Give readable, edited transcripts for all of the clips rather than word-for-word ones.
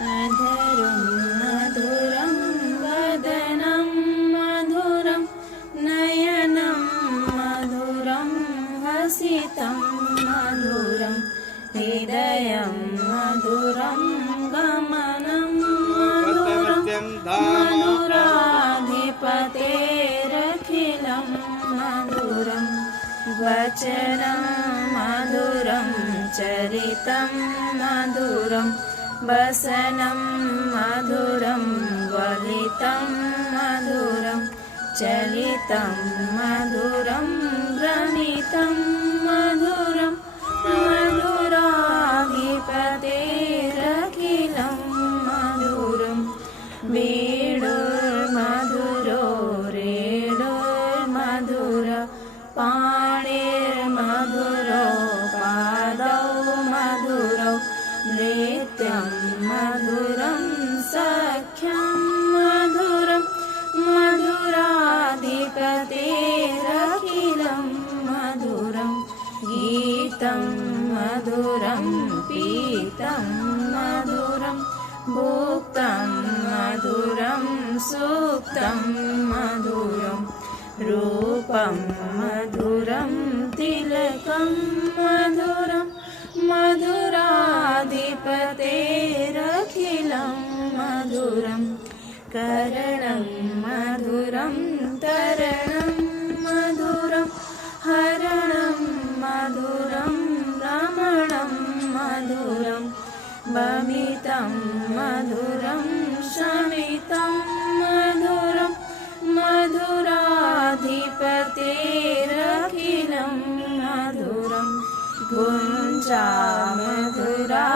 अधरं मधुरं वदनं मधुरं नयनं मधुरं हसितं मधुरं हृदयं मधुरं गमनं मधुरं मधुराधिपतेरखिलं मधुरं वचनं मधुरं चरितं मधुरं वसनं मधुरं वलितं मधुरं चलितं मधुरं भ्रमितं मधुरं मधुराधिपतेरखिलं मधुरं वेणुर्मधुरो रेणुर्मधुर पाणिर्मधुरो पादौ मधुरौ नृत्यं मधुरं सख्यं मधुरं मधुराधिपतेरखिलं मधुरं गीतं मधुरं पीतं मधुरं भुक्तं मधुरं सुप्तं मधुरं रूपं मधुरं तिलकं मधुरं मधुराधिपतेरखिलं मधुरं करणं मधुरं तरणं मधुरं हरणं मधुरं रमणं मधुरं भमितं मधुरं शमितं मधुरं मधुराधिपतेरखिलं मधुरं गुञ्जा मधुरा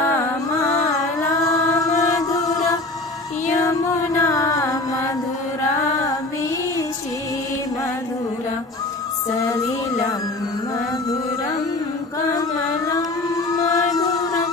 माला मधुरा यमुना मधुरा वीची मधुरा सलिलं